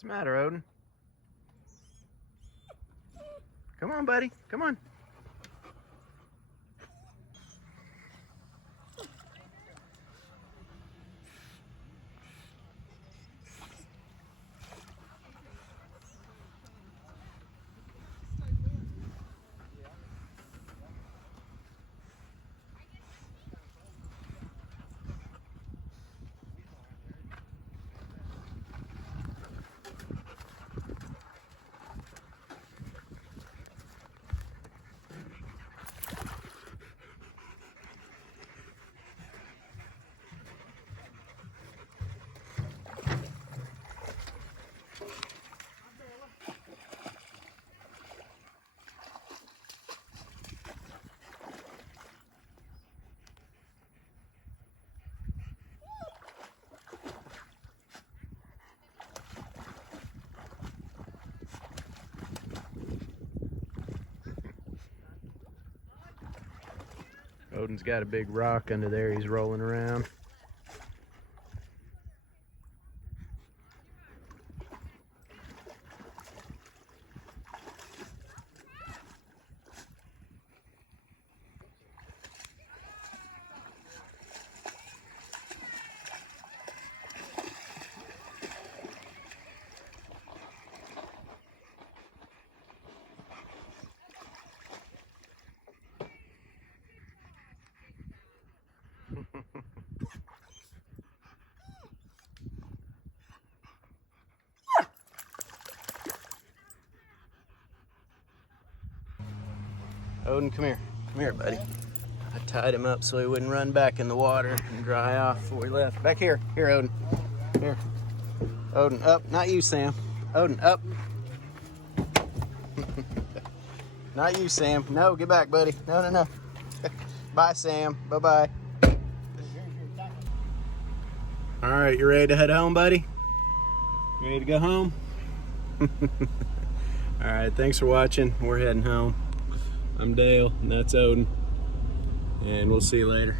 What's the matter, Odin? Come on, buddy. Come on. Odin's got a big rock under there he's rolling around. Odin, come here. Come here, buddy. I tied him up so he wouldn't run back in the water and dry off before he left. Back here. Here, Odin. Here. Odin, up. Not you, Sam. Odin, up. Not you, Sam. No, get back, buddy. No, no, no. Bye, Sam. Bye-bye. All right, you ready to head home, buddy? You ready to go home? All right, thanks for watching. We're heading home. I'm Dale, and that's Odin. And we'll see you later.